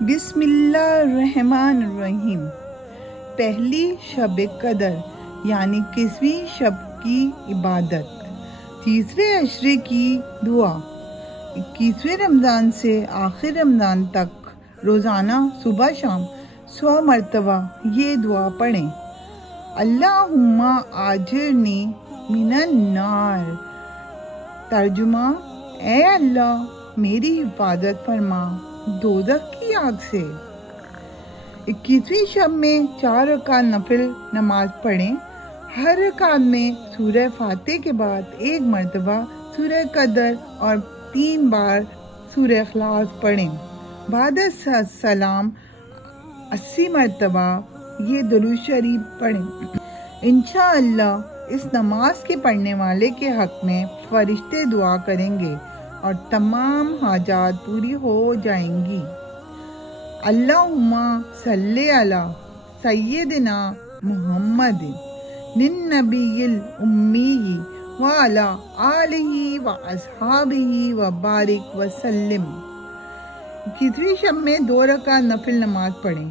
بسم اللہ الرحمن الرحیم۔ پہلی شب قدر یعنی 21ویں شب کی عبادت، تیسرے عشرے کی دعا۔ 21ویں رمضان سے آخر رمضان تک روزانہ صبح شام 100 مرتبہ یہ دعا پڑھیں۔ اللہم آجرنی من النار۔ ترجمہ: اے اللہ میری حفاظت فرما دوزخ کی آگ سے۔ 21ویں شب میں 4 رکعت نفل نماز پڑھیں۔ ہر رکعت میں سورہ فاتحہ کے بعد 1 مرتبہ سورہ قدر اور 3 بار سورہ اخلاص پڑھیں۔ بعد السلام 80 مرتبہ یہ درود شریف پڑھیں۔ انشاءاللہ اس نماز کے پڑھنے والے کے حق میں فرشتے دعا کریں گے اور تمام حاجات پوری ہو جائیں گی۔ اللہم صلی علی سیدنا محمد النبی الامی وعلی آلہ واصحابہ وبارک وسلم۔ 21ویں شب میں 2 رکعت نفل نماز پڑھیں۔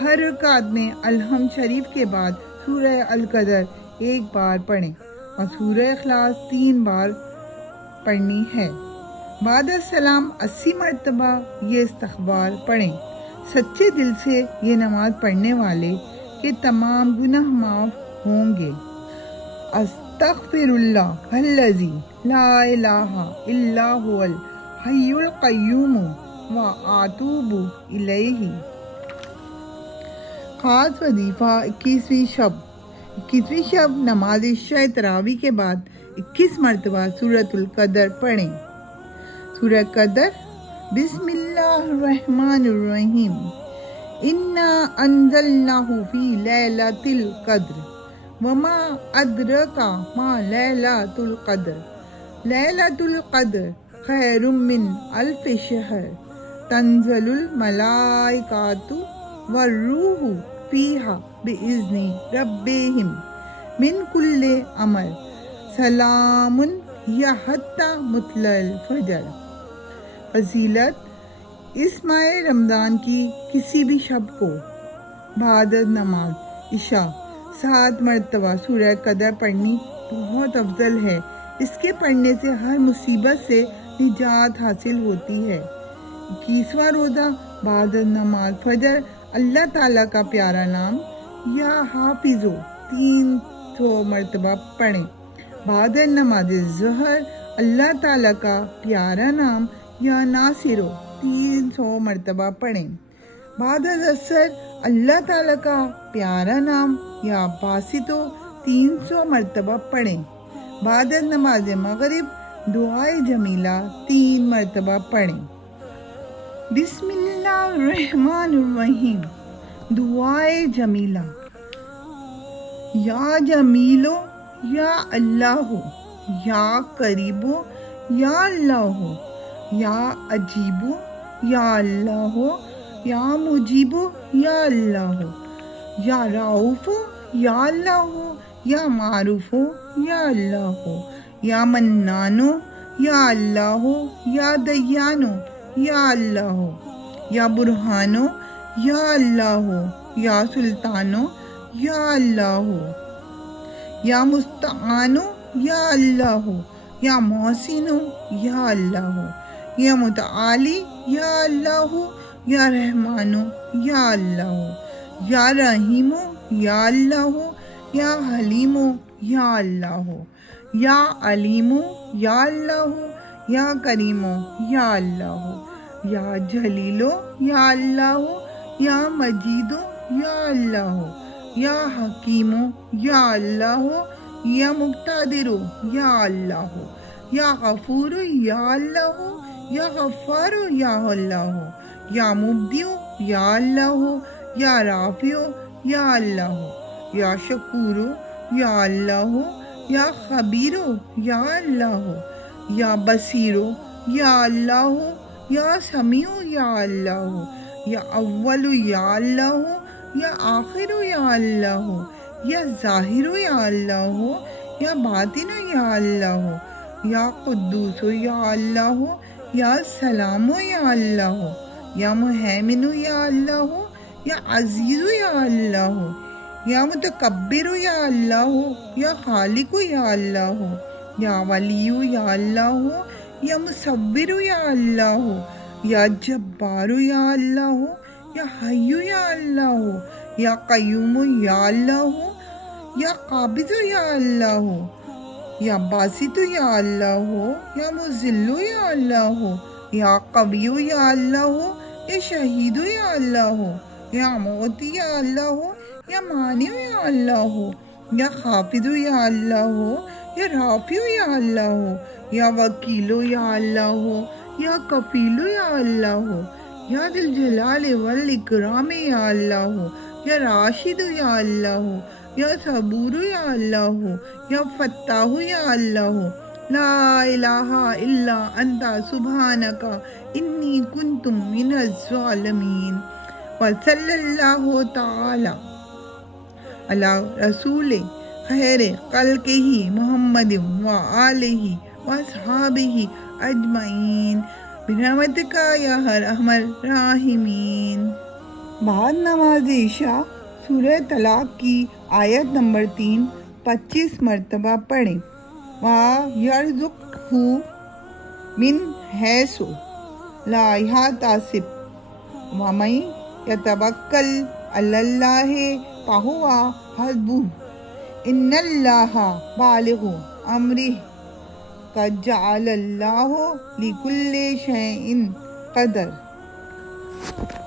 ہر رکعت میں الحمد شریف کے بعد سورہ القدر 1 بار پڑھیں اور سورہ اخلاص 3 بار پڑھنی ہے۔ بعد السلام 80 مرتبہ یہ استغفار پڑھیں۔ سچے دل سے یہ نماز پڑھنے والے کے تمام گناہ معاف ہوں گے۔ استغفر اللہ الذی لا الہ الا هو الحی القیوم واتوب الیہ۔ خاص وظیفہ 21ویں شب۔ 21ویں شب نماز عشاء تراویح کے بعد 21 مرتبہ سورۃ القدر پڑھیں۔ سورہ قدر: بسم اللہ الرحمن الرحیم۔ انا انزلناہ فی لیلۃ القدر وما ادراک ما لیلۃ القدر۔ لیلۃ القدر خیر من الف شہر تنزل الملائکۃ والروح فیہا بإذن ربہم من کل امر سلام ہی حتی مطلع الفجر۔ فضیلت: اس ماہ رمضان کی کسی بھی شب کو بعد نماز عشاء 7 مرتبہ سورہ قدر پڑھنی بہت افضل ہے۔ اس کے پڑھنے سے ہر مصیبت سے نجات حاصل ہوتی ہے۔ 21واں روزہ بعد نماز فجر اللہ تعالیٰ کا پیارا نام یا حافظو 300 مرتبہ پڑھیں۔ بعد نماز ظہر اللہ تعالیٰ کا پیارا نام یا ناصرو 300 مرتبہ پڑھیں۔ بعد عصر اللہ تعالیٰ کا پیارا نام یا باسطو 300 مرتبہ پڑھیں۔ بعد نماز مغرب دعائے جمیلہ 3 مرتبہ پڑھیں۔ بسم اللہ الرحمن الرحیم۔ دعائے جمیلہ: یا جمیلو یا اللہ، یا قریبو یا اللہ، یا عجیبو یا اللہ، یا مجیبو یا اللہ، یا رؤوفو یا اللہ، یا معروفو یا اللہ، یا منانو یا اللہ، یا دیانو یا اللہ، یا برہانو یا اللہ، یا سلطانو یا اللہ، یا مستعانو یا اللہ، یا محسنو یا اللہ، یا متعالی یا اللہ، یا رحمانو یا اللہ، یا رحیمو یا اللہ، یا حلیمو یا اللہ، یا علیمو یا اللہ، یا کریمو یا اللہ، یا جلیلو یا اللہ، یا مجیدو یا اللہ، یا حکیمو یا اللہ، یا مقتدرو یا اللہ، یا غفور یا اللہ، یا غفار یا اللہ، یا مبدیو یا اللہ، یا رافع یا اللہ، یا شکور یا اللہ، یا خبیر یا اللہ، یا بصیر یا اللہ، یا سمیع یا اللہ، یا اول یا اللہ، یا آخر یا اللہ، یا ظاہر یا اللہ، یا باطن یا اللہ، یا قدوس یا اللہ، یا سلام یا اللہ، یا مہیمن یا اللہ، یا عزیز یا اللہ، یا متکبر یا اللہ، یا خالق یا اللہ، یا ولی یا اللہ، یا مصور یا اللہ، یا جبار یا اللہ، یا حی یا اللہ، یا قیوم یا اللہ، یا قابض یا اللہ، یا باسط یا اللہ، یا مذل یا اللہ، یا قوی یا اللہ، یا شہید یا اللہ، یا موتی یا اللہ، یا مانع یا اللہ، یا خافض یا اللہ، یا رافع یا اللہ، یا وکیل یا اللہ، یا کفیل یا اللہ، یا ذی الجلال والاکرام یا اللہ، یا راشد یا اللہ، یا صبور یا اللہ، یا فتاح یا اللہ، لا الہ الا انت سبحانک انی کنت من الظالمین۔ وصلی اللہ تعالی علی رسول خیر خلقہ محمد وآلہ واصحابہ اجمعین برحمتک یا ارحم الراحمین۔ بعد نماز عشاء سورہ طلاق کی آیت نمبر 3 25 مرتبہ پڑھیں۔ وَيَرْزُقْهُ مِنْ حَيْثُ لَا يَحْتَسِبُ وَمَن يَتَوَکَّلْ عَلَى اللَّهِ فَهُوَ حَسْبُهُ إِنَّ اللَّهَ بالغ أَمْرِهِ قَدْ جَعَلَ اللَّهُ لِكُلِّ شَيْءٍ قَدْرًا۔